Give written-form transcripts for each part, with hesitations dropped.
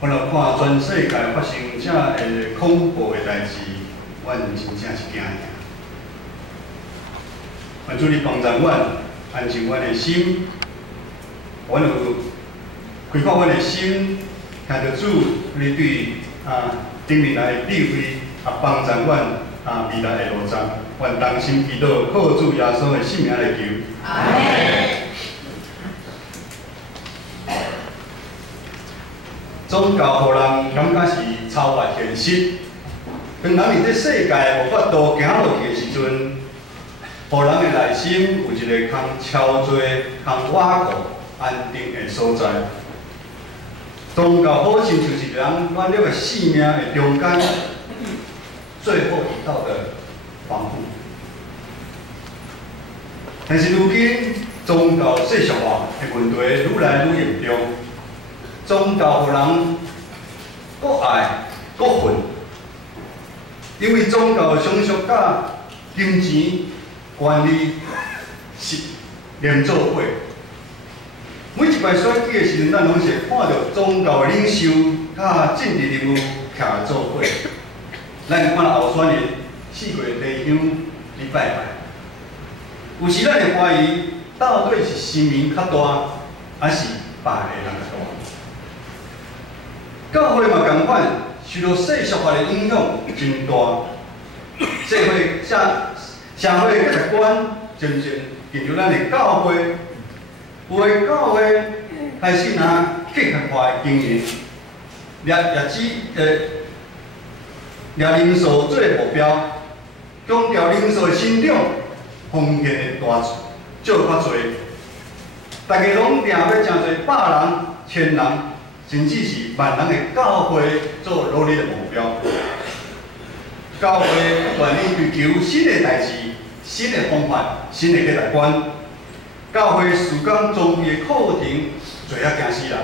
我若看全世界发生遮个恐怖的代志，阮真正是惊惊。愿主你帮助阮，安静阮的心，阮有开阔阮的心，听着主你对顶面来的智慧，帮助阮未来的路障。愿同心祈祷，靠主耶稣的圣名来求。阿门。宗教互人感觉是超越现实。当人伫这世界无法度行落去的时阵，互人的内心有一个通超做、通瓦固、安定的所在。宗教好像就是人阮了个生命的中间最后一道的防护。但是如今宗教世俗化的问题愈来愈严重。宗教互人搁爱搁恨，因为宗教相属甲金钱、权力是连做伙。每一摆选举的时阵，咱拢是看到宗教的领袖甲政治人物徛做伙。咱看候选人4月地乡去拜拜，有时咱会怀疑，到底是神明较大，还是别个人较大？教会嘛共款，受到世俗化的影响真大，社会社会价值观渐渐进入咱的教会，有的教会开始拿计划化的经营，掠人数做目标，强调人数的成长，奉献的大少较多，大家拢定要真侪100人、1000人。甚至是万人的教会做努力的目标。教会不断地追求新的代志、新的方法、新的价值观。教会事工装备的课程做啊惊死人，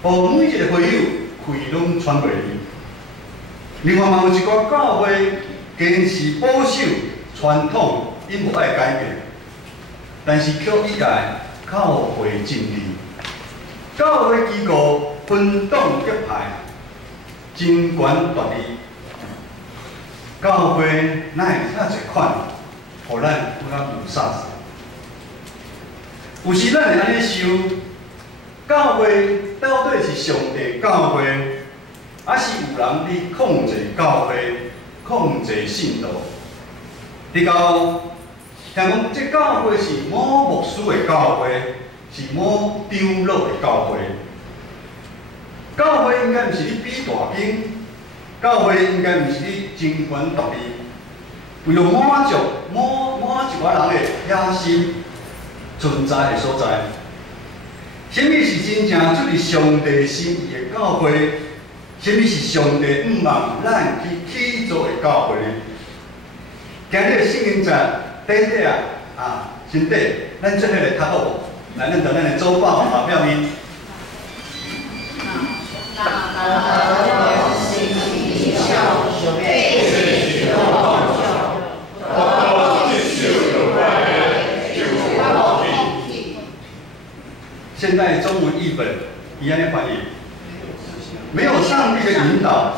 互每一个会友开拢喘袂离。另外嘛有一寡教会坚持保守传统，因无爱改变，但是却依赖教会真理。教会机构分党结派，争权夺利，教会哪会遐侪款，互咱更较无煞势？有时咱会安尼想，教会到底是上帝教会，还是有人伫控制教会、控制信徒？你讲，听讲这教会是某牧师的教会。是某长老的教会，教会应该毋是你比大兵，教会应该毋是你争权夺利，为了满足满一寡人的野心存在的所在。什么是真正出于上帝心意的教会？什么是上帝毋望咱去起造的教会呢？今日的圣经节短短真短，咱做伙来读好。来，咱就咱的周报发表面。现代中文译本一样的翻译，没有上帝的引导，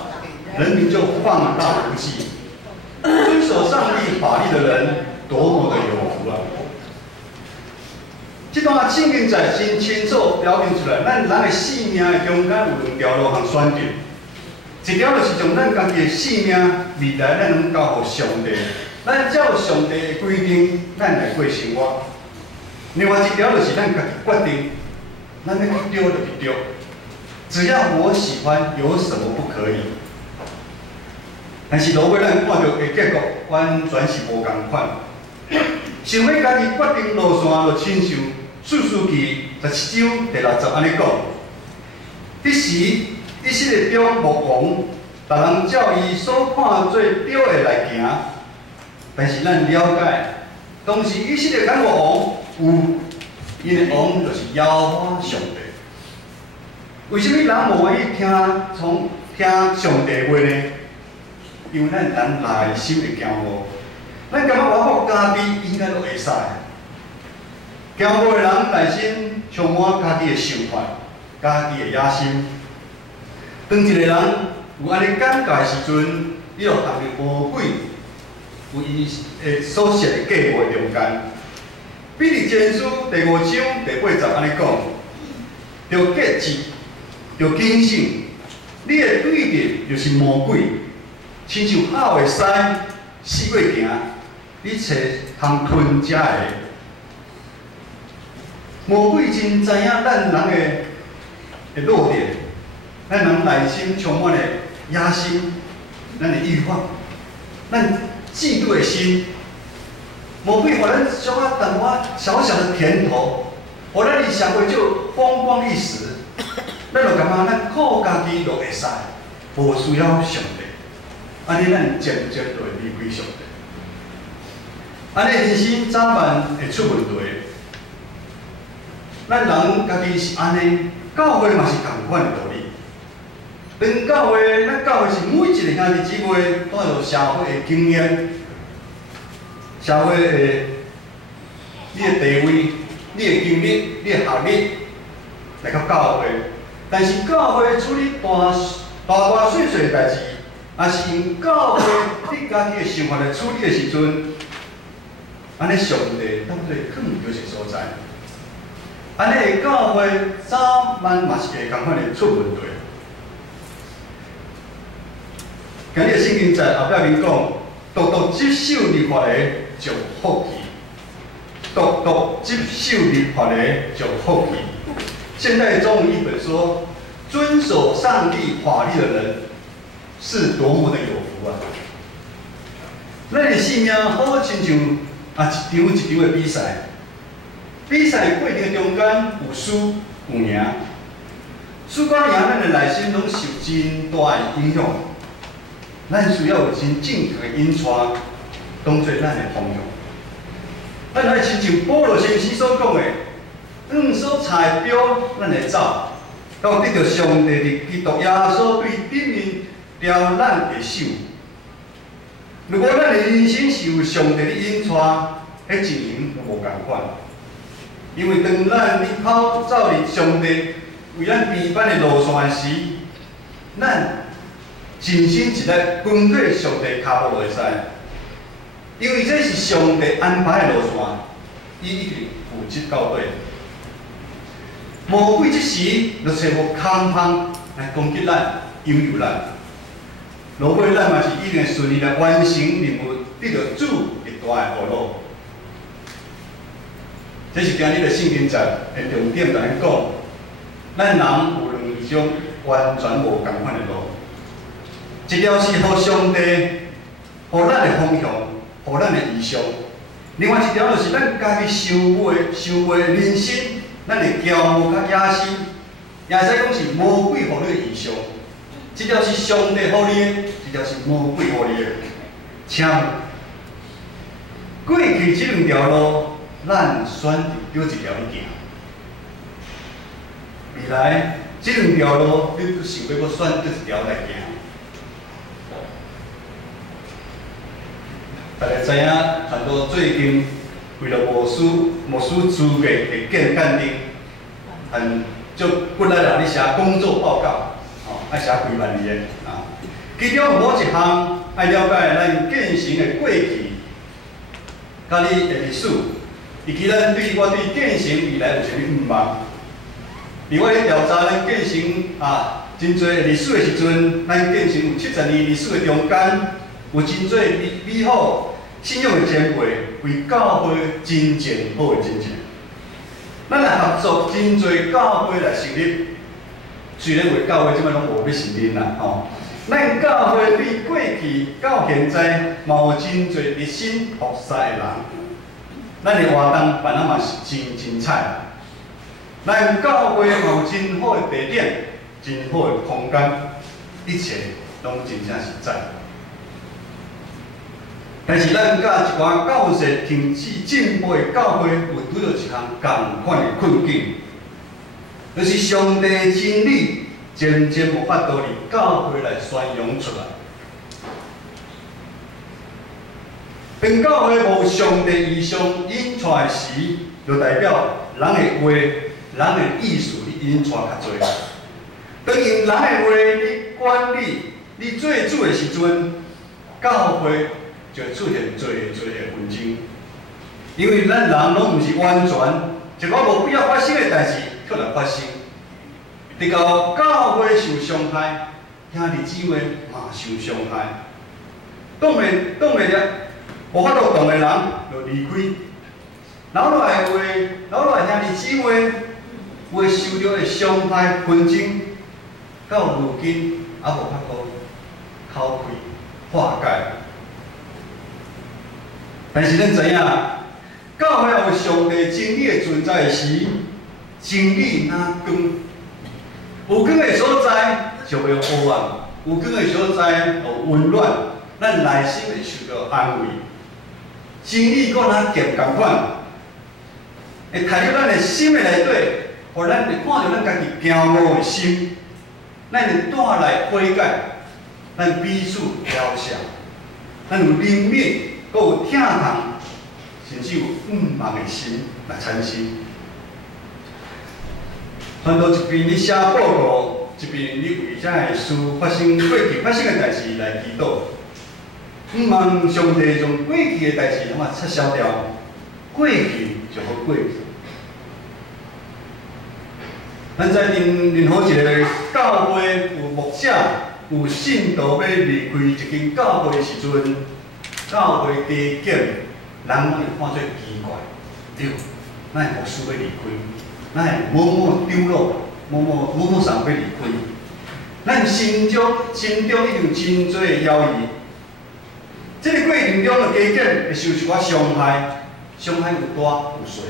人民就放荡不羁。遵守上帝法律的人，多么的有福啊！这段圣经在真清楚表明出来，咱人的生命的中间有2条路通选择，一条就是将咱家己的生命未来咱拢交予上帝，咱照上帝的规定，咱来过生活。另外一条就是咱家己决定，咱要去对就去对，只要我喜欢，有什么不可以？但是如果咱看到的结果完全是无共款，想要家己决定路线，就亲像。四书记17章第60安尼讲：彼时，一息的中无王，逐人照伊所看做对的来行。但是咱了解，当时以色列敢有王？有，因为王就是耶和华上帝。为什么人无愿意听上帝话呢？因为咱人内心会骄傲，咱感觉我家己应该都会使。骄傲的人内心充满家己的想法、家己的野心，当一个人有安尼感觉的时阵，伊就含着魔鬼有伊所设的计划中间。比利前书第5章第8节安尼讲：，着结志，着警醒，你的对敌就是魔鬼，亲像鸟的屎，四围行，你找通吞食的。魔鬼真知影咱人的弱点，咱人内心充满了野心，咱的欲望，咱嫉妒的心。魔鬼互咱小可淡薄仔小小的甜头，互咱伫社会就风光一时，咱就感觉咱靠家己就会使，无需要上帝。安尼咱渐渐就会离开上帝。安尼人生早晚会出问题。咱人家己是安尼，教会嘛是同款的道理。当教会，咱教会是每一个兄弟姊妹带着社会的经验、社会的你的地位、你的经历、你的学历来到教会。但是教会处理大细的代志，也是用教会你家己的想法来处理的时阵，安尼上帝当作更有些所在。安尼的教会早晚嘛是会共款的出问题。今日圣经在后壁面讲，独独接受律法的就福气，独独接受律法的就福气。现代中文译本说，遵守上帝法律的人是多么的有福啊！咱的性命好亲像一场的比赛。比赛过程中间有输有赢，输甲赢，咱的内心拢受真大的影响。咱需要有真正确的引带，当作咱的方向。咱爱亲像保罗先生所讲的，所踩的标，咱会走，到得到上帝伫基督耶稣对顶面雕咱的手。如果咱的人生是由上帝的引带，迄一年无共款。因为当咱日口走入上帝为咱编班的路线时，咱真心一日跟过上帝脚步会使，因为这是上帝安排的路线，伊一定负责到底。魔鬼这时就找无空方来攻击咱、引诱咱，落尾咱嘛是一定顺利来完成任务，得到主一大的福禄。这是今日的圣经节的重点，就讲，咱人有两种完全无共款的路，一条是互上帝、互咱的方向、互咱的意向；另外一条就是咱家己想买的人生，咱的骄傲甲野心，也会使讲是魔鬼互你的意向。这条是上帝互你的，这条是魔鬼互你的。请过去这两条路。咱选择哪一条去行？未来这两条路，你想要选哪一条来行？大家知影，很多最近为了无输资格的鉴定，就骨力人咧写工作报告，爱写几万字啊。其中某一项爱了解咱建成的过去，甲你的历史。以及我对建成未来有啥物愿望？另外咧调查咱建成真侪历史的时阵，咱建成有70年历史的中间，有真侪美好信仰的前辈为教会真正好的真正。咱来合作真侪教会来成立，虽然为教会即摆拢无要成立啦咱教会对过去到现在嘛有真侪热心服侍的人。咱的活动办啊嘛是真精彩，咱教会嘛有真好的地点，真好的空间，一切拢真正实在。但是咱甲一寡教识停止进步的教会，有拄到一项共款的困境，就是上帝的真理渐渐无法度伫教会来宣扬出来。当教会无上帝意象引出来时，就代表人的话、人的意思你引出较侪。当用人的话你管理、你做主的时阵，教会就会出现做的纷争。因为咱人拢毋是完全，一个无必要发生的代志，却来发生。直到教会受伤害，兄弟姊妹嘛受伤害。挡袂了，无法度挡的人就离开。留落来的兄弟姊妹，会受到的伤害纷争，到如今还无法度口开化解。但是咱知影，教会有上帝真理的存在时，真理哪光？有光的所在就袂黑暗，有光的所在有温暖，咱内心会受到安慰。真理搁哪咸共款，会踏入咱的心的内底，互咱会看到咱家己骄傲的心，咱会带来悔改，咱彼此了解，咱有怜悯，搁有疼痛，甚至有望的心来产生。传道一边你写报告，一边你为遮个事过去发生的代志来祈祷。毋望上帝将过去的代志拢撤销掉，过去就好过去。咱在任何一个教会有牧者、有信徒要离开一间教会的时阵，教会加减，人拢会看做奇怪，对，咱牧师要离开，咱某某丢落，某某上要离开，咱心中一定真侪的犹豫。这个过程中的加减会受一寡伤害，伤害有大有小。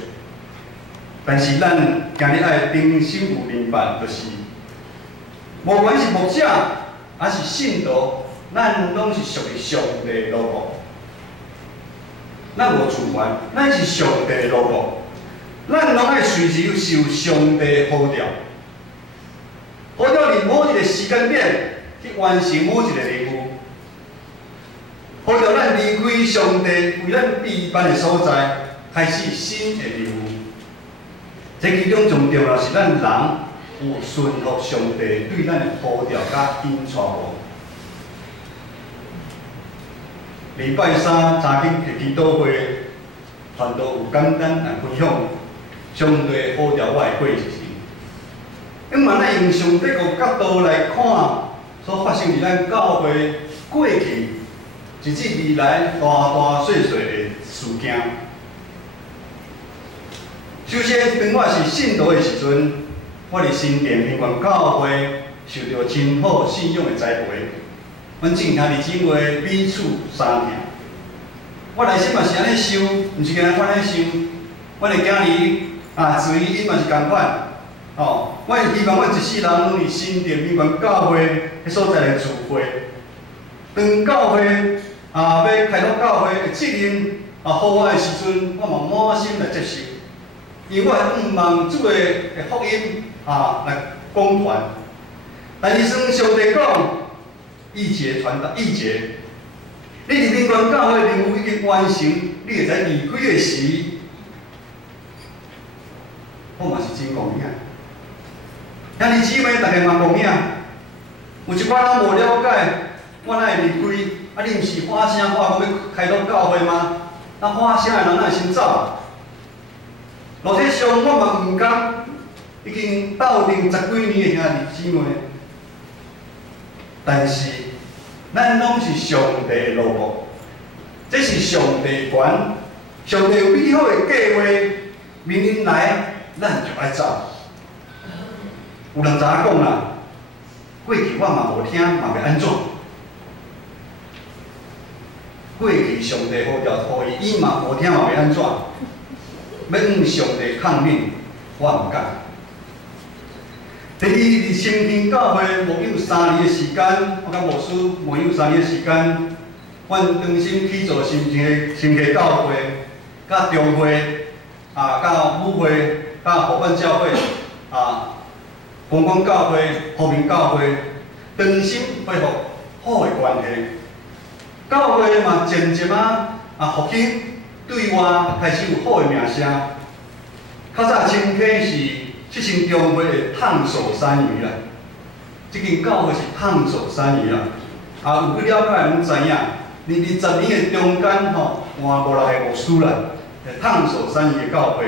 但是咱今日爱真心有明白，就是无管是牧者还是信徒，咱拢是属于上帝的路幕。咱无主权，咱是上帝的路幕，咱拢爱随时受上帝的呼召，呼召伫某一个时间点去完成某一个任务。呼召咱离开上帝为咱备办的所在，开始新的任务。这其中重要是咱人有顺服上帝对咱的呼召甲引带无。礼拜三早起去祈祷会，传道有简单来分享上帝呼召我的过程。因为咱用上帝个角度来看，所发生伫咱教会过去。直至未来大细的事件。首先，当我是信徒的时阵，我伫新店平原教会受到真好信仰的栽培。阮正兄弟姊妹彼此相疼。我内心嘛是安尼想，毋是干我安尼想。阮的囝儿子伊因嘛是共款。哦，我希望阮一世人拢伫新店平原教会迄所在来聚会。当教会要开拓教会的责任予我的时阵，我嘛满心来接受，因为我毋望主的福音来广传。但是算上帝讲，义节传达义节，你伫民间教会任务已经完成，你会知离开的时，我嘛是真公平。兄弟姊妹，大家嘛公平。有一寡人无了解，我哪会离开？你毋是发声话讲要开拓教会吗？发声的人哪会先走？路体上我嘛毋甘，已经斗阵10几年的兄弟姊妹，但是咱拢是上帝的路幕，这是上帝权，上帝有美好的计划，明年来咱就爱走。有人知影讲啦，过去我嘛无听，嘛要安怎？过去上帝呼召予伊，伊嘛无听嘛要安怎？要向上帝抗命，我毋敢。第二，伫新兴教会牧养3年的时间，我甲牧师牧养3年的时间，阮当心去做新兴教会、甲中会、甲母会、甲福音教会、公馆教会、和平教会，当心恢复好的关系。教会嘛渐渐复兴，对外开始有好的名声。较早称起是7星中会的烫手山芋啦，这间教会是烫手山芋啊！有去了解的拢知影，20年的中间吼，换5、6个牧师啦，烫手山芋的教会。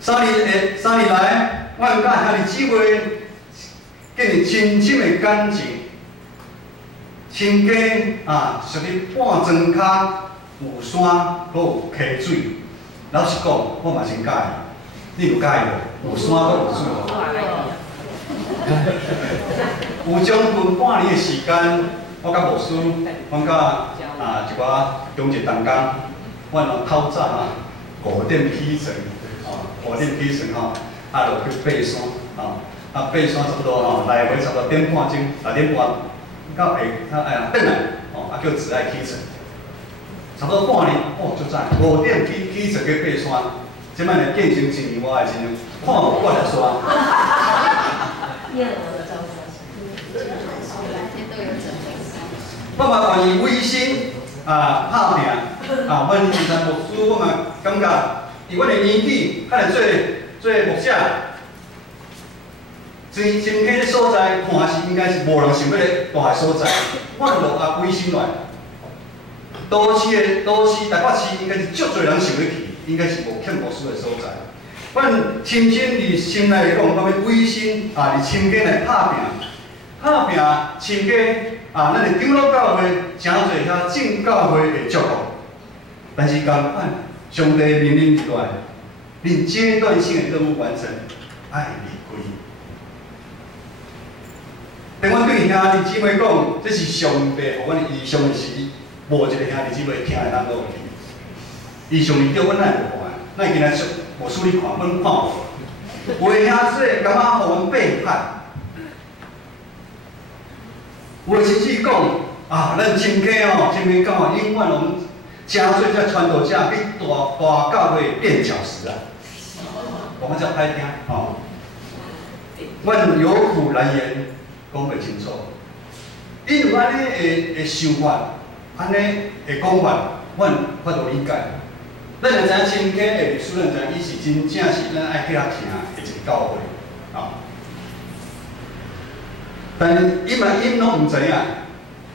3年来，我甲兄弟姊妹建立深深的感情。亲家属于半庄骹有山，阁有溪水。老实讲，我嘛真介意。你有介意无？有山阁有水无？有将近半年的时间，我甲牧师，阮甲一寡中职同工，阮拢透早5点起床，5点起床落去爬山爬山差不多来回差不多1点半钟，6点半到下转来叫子爱起床，差不多半年足早，5点起床去爬山，即摆来见证1年我的真看无我条山。我嘛愿意为心拍拼阮以前牧师，我嘛感觉，以阮的年纪，较来做牧者，真偏的所在，看是应该是无人想要大个所在。阮落为心来，都市台北市应该是足侪人想要去，应该是无欠牧师的所在。阮深深伫心内来讲，我要为心伫亲家来拍拼，亲家。咱的长老教会诚侪遐正教会的祝福，但是共款，上帝命令出来，恁阶段性的任务完成，爱离开。但阮对兄弟姊妹讲，这是上帝互阮异象的时，无一个兄弟姊妹听会当落去。异象伊叫阮哪会无看？咱今仔无输你看，阮看无。有的兄弟感觉互阮背叛。有的甚至讲咱亲家亲家讲永远拢诚侪遮传道者比大教会垫脚石啊！我们遮歹听阮有苦难言，讲袂清楚。因为安尼的想法，安尼的讲法，阮法度理解。咱会知影亲家的历史，咱知影伊是真正是咱爱去遐听的一个教会但因拢毋知影，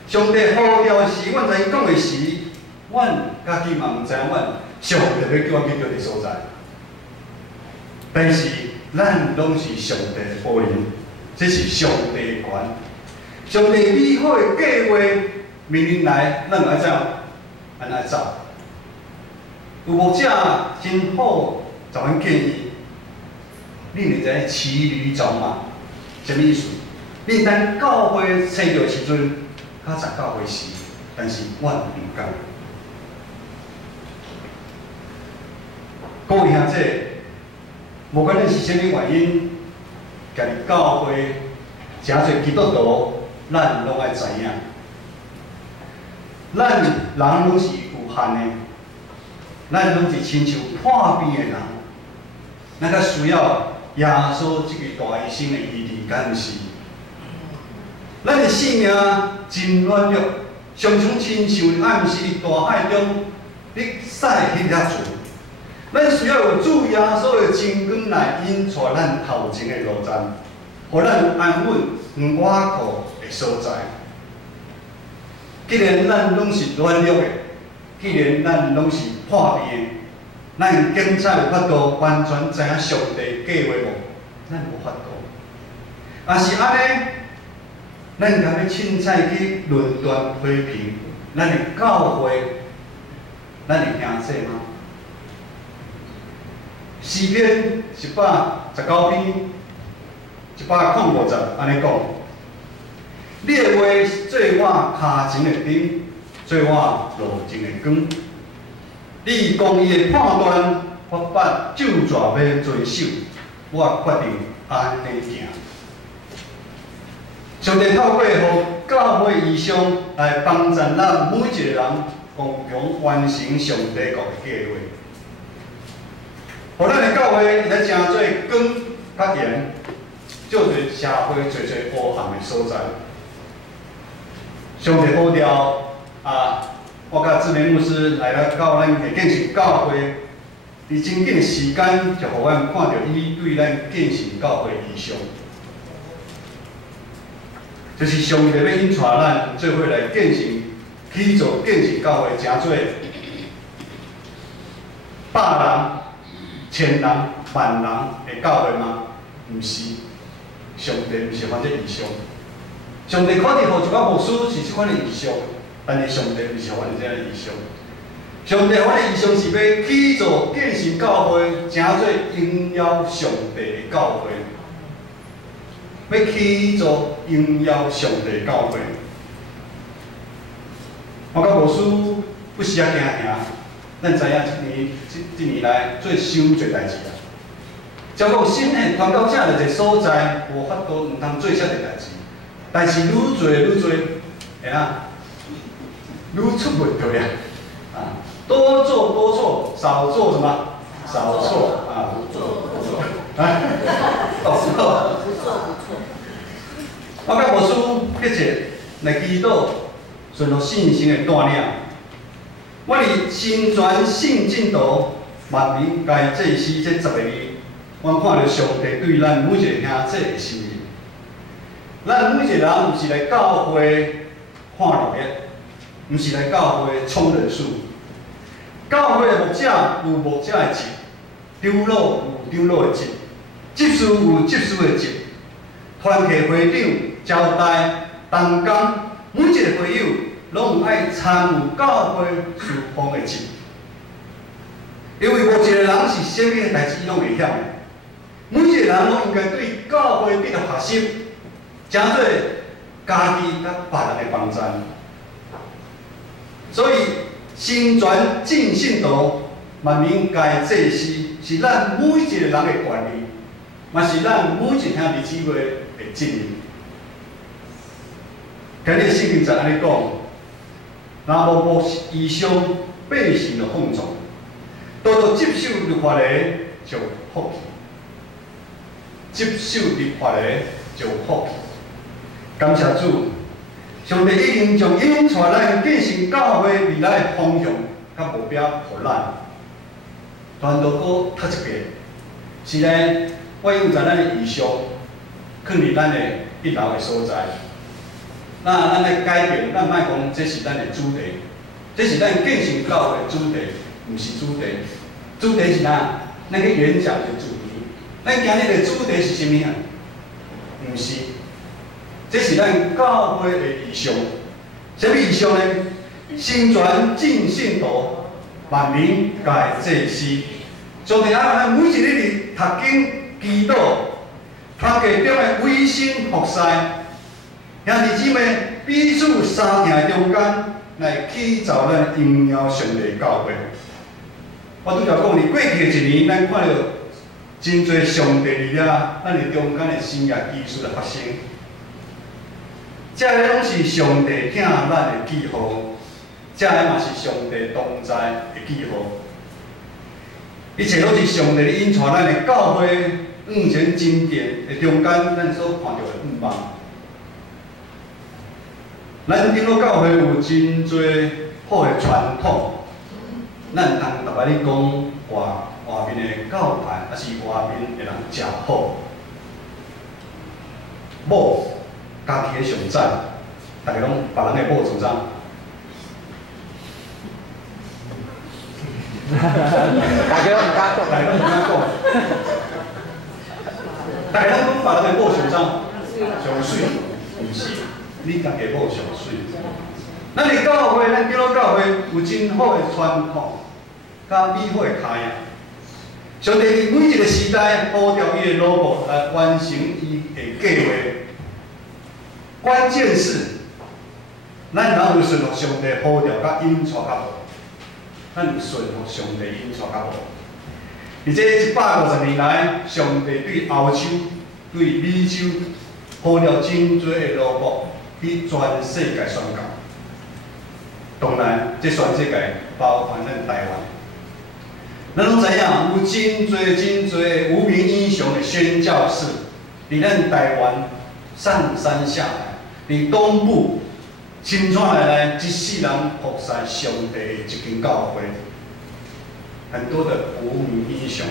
上帝呼召的时，阮知影讲的时，阮家己嘛毋知影，阮上帝要叫我去到伫所在。但是咱拢是上帝的保佑，这是上帝的权。上帝美好的计划命令来，咱就爱怎安怎走。有牧者真好，十分建议，恁会知影骑驴找马，什么意思？恁等教会生着时阵，较早教会时，但是阮毋甘。各位兄弟，无管恁是啥物原因，家己教会诚侪基督徒，咱拢爱知影。咱人拢是有限的，咱拢是亲像破病的人，咱较需要耶稣这个大医生的医治，敢毋是？咱的性命真软弱，常常亲像暗时伫大海中，你驶迄粒船。咱需要有主耶稣的真光来引带咱头前的路站，互咱有安稳、有瓦靠的所在。既然咱拢是软弱的，既然咱拢是破病的，咱今早有法度完全知影上帝计划无？咱无法度。也是安尼。咱敢要凊彩去论断批评咱的教会、咱的兄弟吗？诗篇119篇150安尼讲：你的话做我脚前的灯，做我路前的光。你公义的判断，我把咒诅要遵守，我决定安尼行。上帝透过互教会异象来帮助咱每一个人共同完成上帝国的计划，互咱的教会会使成做光甲盐，做做社会做无限的所在。上帝呼召我甲志明牧师来到咱的建成教会，伫真紧的时间就互咱看到伊对咱建成教会的异象。就是上帝要引带咱做伙来建成、起造、建成教会，诚做百人、千人、万人的教会吗？毋是，上帝毋是反这意象。上帝看到互一寡牧师是即款的意象，但是上帝毋是反这样的意象。上帝反的意象是要起造、建成教会，诚做荣耀上帝的教会。要起造荣耀上帝教会。我甲牧师不时啊惊吓，咱知影即年来做伤侪代志啊。照讲新的传教者就一个所在，无法度毋通做遮个代志，但是愈做愈做，会啊，愈出问题啊！多做多错，少做什么？少错啊！不做不错啊！不错不错。我甲牧师迫切来祈祷，顺着信心的带领，我伫新传信进度万民该祭司这10个字，我看到上帝对咱每一个兄弟的心意。咱每一个人毋是来教会看热闹，毋是来教会冲人数。教会的牧者有牧者的职，长老有长老的职，执事有执事的职，团契会长交代同工，每一个会友拢有爱参与教会事奉的职。因为无一个人是啥物个代志拢会晓的，每一个人拢应该对教会必须学习，诚做家己甲别人的帮衬。所以新传进信徒万民该祭司是咱每一个人的权利，嘛是咱每一兄弟姊妹的责任。今日圣经就安尼讲，若无无异象，百姓就放纵，多接受律法的就福气，接受律法的就福气。感谢主，上帝已经将引带咱建成教会未来的方向甲目标互咱。传道哥读一遍，是呢，我用在咱的意向，放伫咱的一楼的所在。那咱来改变，咱莫讲这是咱的主题，这是咱建成教会的主题，毋是主题。主题是哪？咱去演讲的主题。咱今日的主题是啥物啊？毋是，这是咱教会的意向。啥物意向呢？新传进信徒，万民该祭司。上帝啊，咱每一日读经、祈祷，团契中的委身服侍。兄弟姊妹彼此相听中间，来起造咱荣耀上帝教会。我拄则讲，伫过去的一年，咱看到真侪上帝力量，咱伫中间的新业技术来发生。这个拢是上帝听咱的记号，这个嘛是上帝同在的记号。一切拢是上帝引带咱的教会向前进展的中间，咱所看到的愿望。咱顶落教会有真侪好的传统，咱通逐摆咧讲外面的教派，还是外面的人真好。某家己的上赞，大家拢别人的某主张。大家拢唔敢讲，大家拢唔敢讲。大家拢讲别人的某上赞，上水，毋是。你家己某上水。咱伫教会，咱基督教会有真好的传统，甲美好的卡样。上帝每一个时代呼召伊的老母来完成伊的计划。关键是，咱能有顺服上帝呼召甲引带甲无？咱有顺服上帝引带甲无？而这150年来，上帝对欧洲、对美洲呼召真多的老母。去全世界宣教，当然，这全世界包括咱台湾。咱拢知影，有真侪无名英雄的宣教士，伫咱台湾上山下海，伫东部侵闯来一世人服侍上帝的一间教会，很多的无名英雄。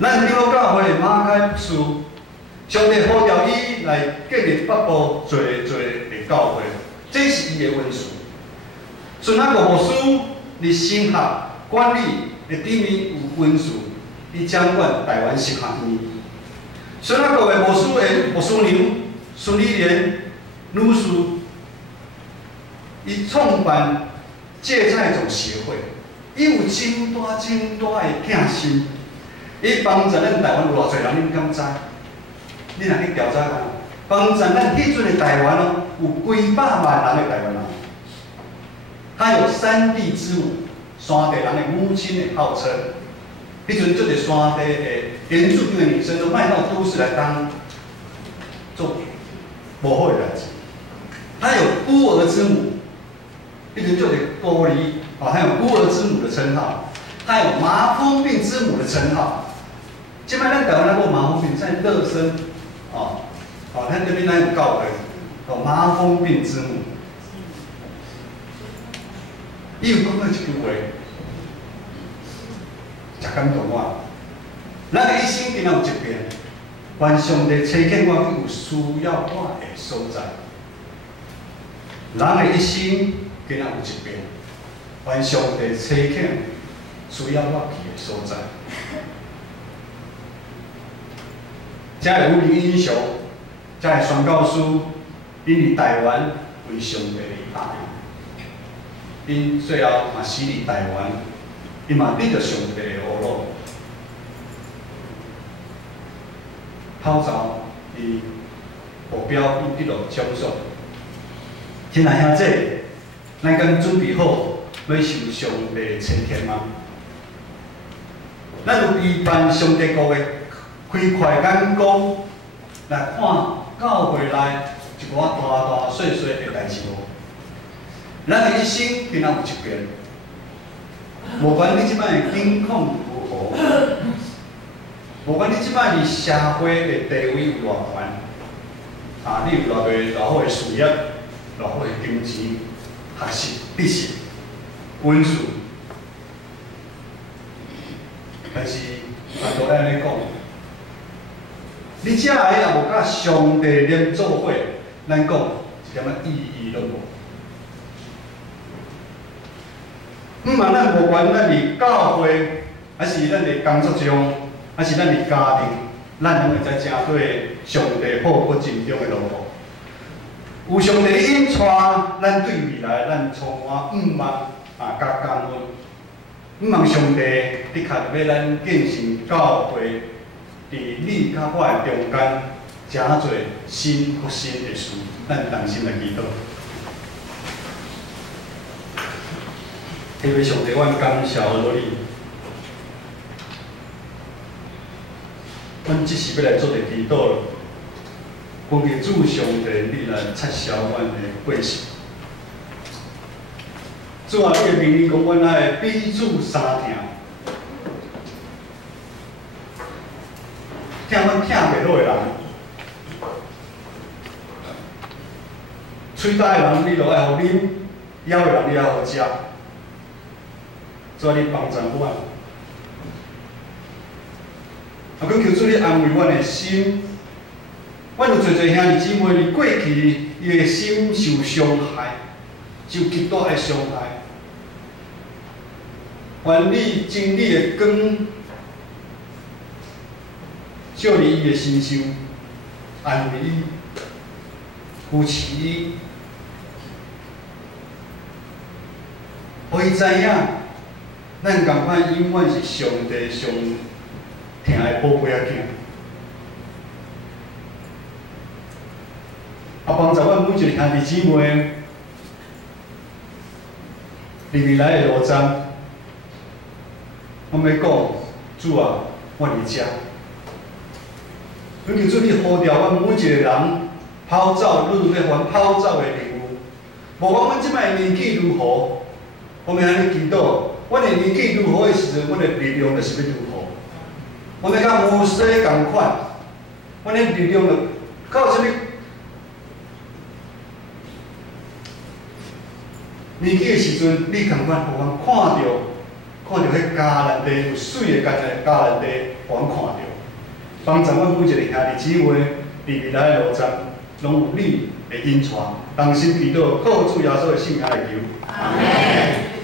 咱基督教会马开书，上帝呼召伊理来建立北部做的教会，这是伊的温书。孙阿国牧师伫神学管理的顶面有温书，伊掌管台湾神学院。孙阿国的牧师娘孙丽莲女士，伊创办芥菜种协会，伊有真大的疼心，伊帮助咱台湾有偌侪人，恁敢知？你若去调查看，帮助咱迄阵的台湾哦，有几百万人的台湾人。他有山地之母，山地人的母亲的号称。迄阵这个山地的原住民的女生都卖到都市来当做无好的代志。他有孤儿之母，迄阵就得孤儿哦，还有孤儿之母的称号，他有麻风病之母的称号。即摆咱台湾那个麻风病在热身哦，咱这边咱有教会哦，麻风病之母。伊有讲过一句话，真感动我。咱的一生竟然有一遍，愿上帝差遣我去有需要我的所在。人的一生竟然有一遍，愿上帝差遣需要我去的所在。遮有名英雄，遮的宣教师，因伫台湾为上帝的爱。因最后嘛死伫台湾，伊嘛得着上帝的护佑。透早伊目标伊得到奖赏。亲爱兄弟，咱敢准备好要受上帝的差遣吗？咱有依办上帝国的开快眼光来看教会内一寡大小小的代志无？咱的一生竟然有一遍，无管你即摆的境况如何，无管你即摆伫社会的地位有偌悬，你有偌好的事业、偌好的金钱、学识、知识、文书，但是都爱安尼讲，你遮个也无甲上帝连做伙，咱讲一点仔意义都无。嘛，咱无管咱伫教会，还是咱伫工作中，还是咱伫家庭，咱拢会在正对上帝好果真中的路途。有上帝引带，咱对未来咱充满甲感恩。望上帝的确要咱建成教会，伫你甲我的中间，真侪新复兴的事，咱同心来祈祷。迄位上帝，阮感谢落你，阮即时要来做个祈祷了。奉着主上帝，你来撤销阮的过失。主啊，你的名讲，阮爱彼此相听，听阮听袂落的人，嘴大的人你就爱互啉，枵的人你爱互食。主啊，你帮助我。阮求主你安慰阮的心。阮有侪兄弟姊妹，伫过去伊的心受伤害，受极大的伤害。愿你真理的光照入伊的心上，安慰伊，扶持伊，互伊知影，咱共款永远是上帝上疼的宝贝仔囝。帮助阮每一个兄弟姊妹，伫未来的路站，我要讲，主啊，我伫遮。阮求主你呼召阮每一个人跑走，愈要还跑走的任务。无管阮即摆年纪如何，我们安尼祈祷，阮的年纪如何的时阵，阮的力量就是要如何。我们甲摩西共款，阮的力量就到什么？年纪的时阵，你共款互阮看到迄迦南地有水的迦南地，互阮看到，帮助阮每一个兄弟姊妹，伫未来的路程，拢有你的引带，同心祈祷，靠主耶稣的圣名来求。阿门。